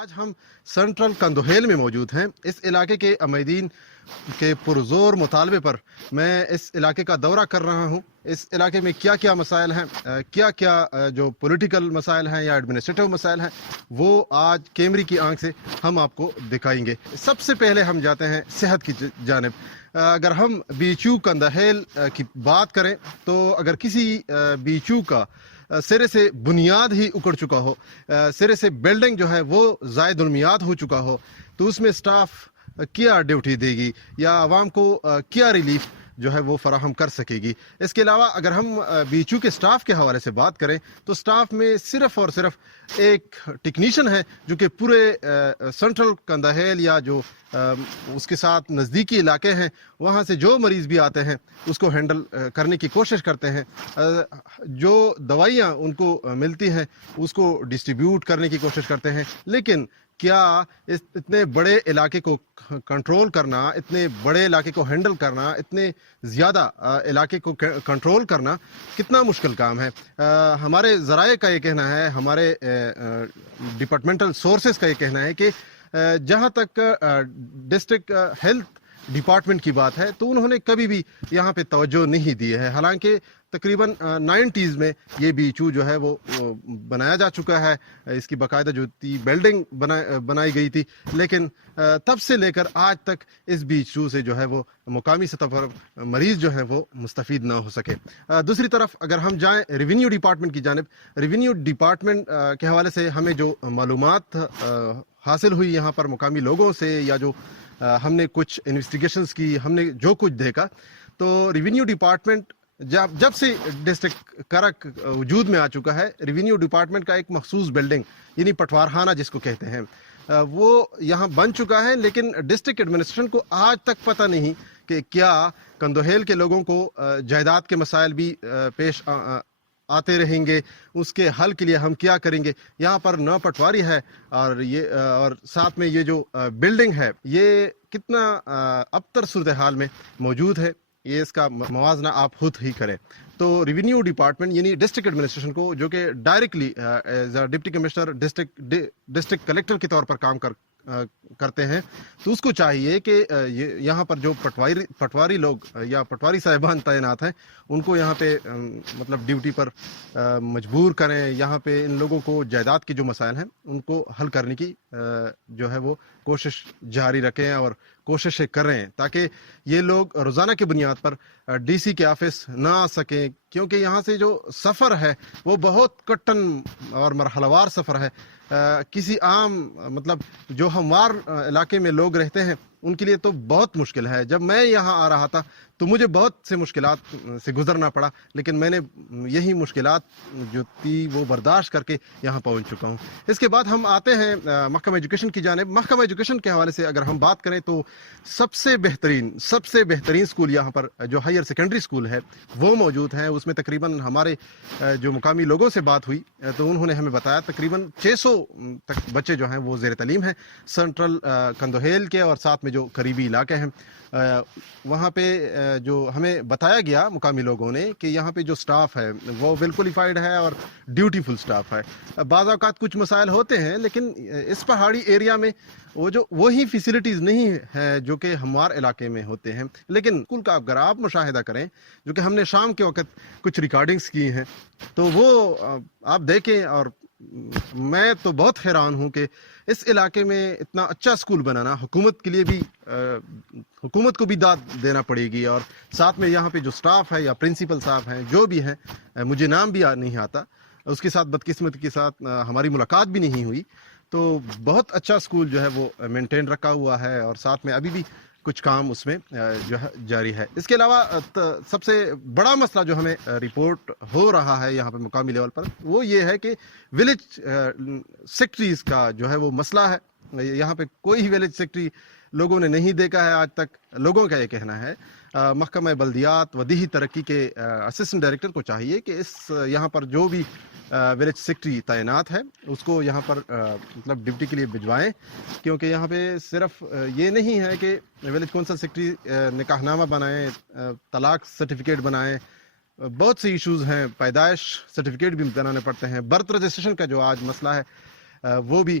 آج ہم سنٹرل کندوہیل میں موجود ہیں. اس علاقے کے امیدین کے پرزور مطالبے پر میں اس علاقے کا دورہ کر رہا ہوں. اس علاقے میں کیا کیا مسائل ہیں, کیا کیا جو پولیٹیکل مسائل ہیں یا ایڈمنسٹریٹو مسائل ہیں, وہ آج کیمرے کی آنکھ سے ہم آپ کو دکھائیں گے. سب سے پہلے ہم جاتے ہیں صحت کی جانب. اگر ہم بیچو کندوہیل کی بات کریں تو اگر کسی بیچو کا سرے سے بنیاد ہی اکڑ چکا ہو, سرے سے بلڈنگ جو ہے وہ زائد المیعاد ہو چکا ہو, تو اس میں سٹاف کیا ڈیوٹی دے گی یا عوام کو کیا ریلیف جو ہے وہ فراہم کر سکے گی. اس کے علاوہ اگر ہم بیچو کے سٹاف کے حوالے سے بات کریں تو سٹاف میں صرف اور صرف ایک ٹیکنیشین ہے جو کہ پورے سنٹرل کندوہیل یا جو اس کے ساتھ نزدیکی علاقے ہیں وہاں سے جو مریض بھی آتے ہیں اس کو ہینڈل کرنے کی کوشش کرتے ہیں. جو دوائیاں ان کو ملتی ہیں اس کو ڈسٹریبیوٹ کرنے کی کوشش کرتے ہیں. لیکن کیا اس اتنے بڑے علاقے کو کنٹرول کرنا, اتنے بڑے علاقے کو ہینڈل کرنا, اتنے زیادہ علاقے کو کنٹرول کرنا کتنا مشکل کام ہے؟ ہمارے ذرائع کا یہ کہنا ہے, ہمارے ڈپارٹمنٹل سورسز کا یہ کہنا ہے کہ جہاں تک ڈسٹرکٹ ہیلتھ ڈپارٹمنٹ کی بات ہے تو انہوں نے کبھی بھی یہاں پہ توجہ نہیں دی ہے. حالانکہ تقریباً 90s میں یہ بیچو جو ہے وہ بنایا جا چکا ہے, اس کی باقاعدہ جو تھی بلڈنگ بنائی گئی تھی, لیکن تب سے لے کر آج تک اس بیچو سے جو ہے وہ مقامی سطح پر مریض جو ہے وہ مستفید نہ ہو سکے. دوسری طرف اگر ہم جائیں ریونیو ڈپارٹمنٹ کی جانب, ریونیو ڈپارٹمنٹ کے حوالے سے ہمیں جو معلومات حاصل ہوئی یہاں پر مقامی لوگوں سے یا جو ہم نے کچھ انویسٹیگیشنز کی, ہم نے جو کچھ دیکھا, تو ریونیو ڈپارٹمنٹ جب سے ڈسٹرکٹ کرک وجود میں آ چکا ہے, ریونیو ڈپارٹمنٹ کا ایک مخصوص بلڈنگ یعنی پٹوارخانہ جس کو کہتے ہیں وہ یہاں بن چکا ہے. لیکن ڈسٹرکٹ ایڈمنسٹریشن کو آج تک پتہ نہیں کہ کیا کندوہیل کے لوگوں کو جائیداد کے مسائل بھی پیش آتے رہیں گے, اس کے حل کے لیے ہم کیا کریں گے. یہاں پر نہ پٹواری ہے اور ساتھ میں یہ جو بلڈنگ ہے یہ کتنا ابتر صورتحال میں موجود ہے, یہ اس کا موازنہ آپ خود ہی کریں. تو ریونیو ڈپارٹمنٹ یعنی ڈسٹرکٹ ایڈمنسٹریشن کو جو کہ directly as a deputy commissioner district collector کے طور پر کام کرتے ہیں, تو اس کو چاہیے کہ یہاں پر جو پٹواری لوگ یا پٹواری صاحبان تعینات ہیں ان کو یہاں پہ مطلب ڈیوٹی پر مجبور کریں. یہاں پہ ان لوگوں کو جائیداد کے جو مسائل ہیں ان کو حل کرنے کی جو ہے وہ کوشش جاری رکھیں اور کوششیں کریں تاکہ یہ لوگ روزانہ کی بنیاد پر ڈی سی کے آفس نہ آ سکیں, کیونکہ یہاں سے جو سفر ہے وہ بہت کٹن اور مرحلہ وار سفر ہے. کسی عام مطلب جو ہموار علاقے میں لوگ رہتے ہیں ان کے لیے تو بہت مشکل ہے. جب میں یہاں آ رہا تھا تو مجھے بہت سے مشکلات سے گزرنا پڑا, لیکن میں نے یہی مشکلات جو تھی وہ برداشت کر کے یہاں پہنچ چکا ہوں. اس کے بعد ہم آتے ہیں محکمہ ایجوکیشن کی جانب. محکمہ ایجوکیشن کے حوالے سے اگر ہم بات کریں تو سب سے بہترین اسکول یہاں پر جو ہائر سیکنڈری اسکول ہے وہ موجود ہیں. اس میں تقریباً ہمارے جو مقامی لوگوں سے بات ہوئی تو انہوں نے ہمیں بتایا تقریباً 600 تک بچے جو ہیں وہ زیر تعلیم ہیں سنٹرل کندوہیل کے اور ساتھ میں جو قریبی علاقے ہیں. وہاں پہ جو ہمیں بتایا گیا مقامی لوگوں نے کہ یہاں پہ جو سٹاف ہے وہ ویل کوالیفائڈ ہے اور ڈیوٹیفل سٹاف ہے. بعض اوقات کچھ مسائل ہوتے ہیں لیکن اس پہاڑی ایریا میں وہی فیسلٹیز نہیں ہے جو کہ ہموار علاقے میں ہوتے ہیں. لیکن اسکول کا اگر آپ مشاہدہ کریں جو کہ ہم نے شام کے وقت کچھ ریکارڈنگز کی ہیں تو وہ آپ دیکھیں, اور میں تو بہت حیران ہوں کہ اس علاقے میں اتنا اچھا اسکول بنانا حکومت کے لیے بھی, حکومت کو بھی داد دینا پڑے گی. اور ساتھ میں یہاں پہ جو سٹاف ہے یا پرنسپل صاحب ہیں جو بھی ہیں, مجھے نام بھی نہیں آتا, اس کے ساتھ بدقسمتی کے ساتھ ہماری ملاقات بھی نہیں ہوئی. تو بہت اچھا اسکول جو ہے وہ مینٹین رکھا ہوا ہے اور ساتھ میں ابھی بھی کچھ کام اس میں جو ہے جاری ہے. اس کے علاوہ سب سے بڑا مسئلہ جو ہمیں رپورٹ ہو رہا ہے یہاں پہ مقامی لیول پر وہ یہ ہے کہ ولیج سیکٹریز کا جو ہے وہ مسئلہ ہے. یہاں پہ کوئی ولیج سیکٹری لوگوں نے نہیں دیکھا ہے آج تک, لوگوں کا یہ کہنا ہے. محکمہ بلدیات و دیہی ترقی کے اسسٹنٹ ڈائریکٹر کو چاہیے کہ یہاں پر جو بھی ولیج سیکٹری تعینات ہے اس کو یہاں پر مطلب ڈپٹی کے لیے بھجوائیں, کیونکہ یہاں پہ صرف یہ نہیں ہے کہ ولیج کونسل سیکٹری نکاح نامہ بنائیں, طلاق سرٹیفکیٹ بنائیں, بہت سے ایشوز ہیں, پیدائش سرٹیفکیٹ بھی بنانے پڑتے ہیں, برتھ رجسٹریشن کا جو آج مسئلہ ہے وہ بھی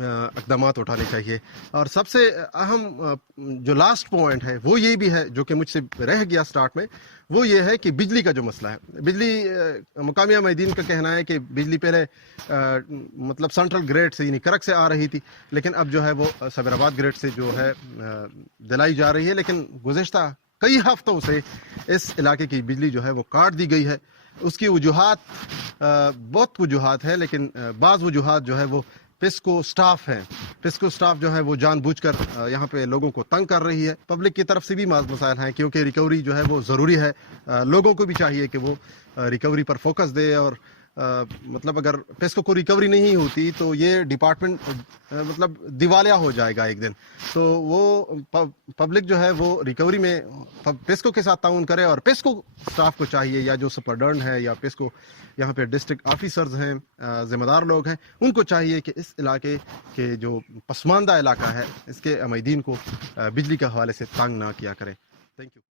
اقدامات اٹھانے چاہیے. اور سب سے اہم جو لاسٹ پوائنٹ ہے وہ یہ بھی ہے جو کہ مجھ سے رہ گیا سٹارٹ میں, وہ یہ ہے کہ بجلی کا جو مسئلہ ہے. بجلی مقامی عمائدین کا کہنا ہے کہ بجلی پہلے مطلب سینٹرل گریڈ سے یعنی کرک سے آ رہی تھی, لیکن اب جو ہے وہ صابر آباد گریڈ سے جو ہے دلائی جا رہی ہے. لیکن گزشتہ کئی ہفتوں سے اس علاقے کی بجلی جو ہے وہ کاٹ دی گئی ہے. اس کی وجوہات بہت وجوہات ہے, لیکن بعض وجوہات جو ہے وہ پیسکو سٹاف ہے. پیسکو سٹاف جو ہے وہ جان بوجھ کر یہاں پہ لوگوں کو تنگ کر رہی ہے. پبلک کی طرف سے بھی مسائل ہیں کیونکہ ریکوری جو ہے وہ ضروری ہے. لوگوں کو بھی چاہیے کہ وہ ریکوری پر فوکس دے, اور مطلب اگر پیسکو کو ریکوری نہیں ہوتی تو یہ ڈپارٹمنٹ مطلب دیوالیہ ہو جائے گا ایک دن. تو وہ پبلک جو ہے وہ ریکوری میں پیسکو کے ساتھ تعاون کرے, اور پیسکو سٹاف کو چاہیے یا جو سپرڈنٹ ہے یا پیسکو یہاں پہ ڈسٹرکٹ آفیسرز ہیں, ذمہ دار لوگ ہیں, ان کو چاہیے کہ اس علاقے کے جو پسماندہ علاقہ ہے اس کے عمائدین کو بجلی کے حوالے سے تنگ نہ کیا کرے. Thank you.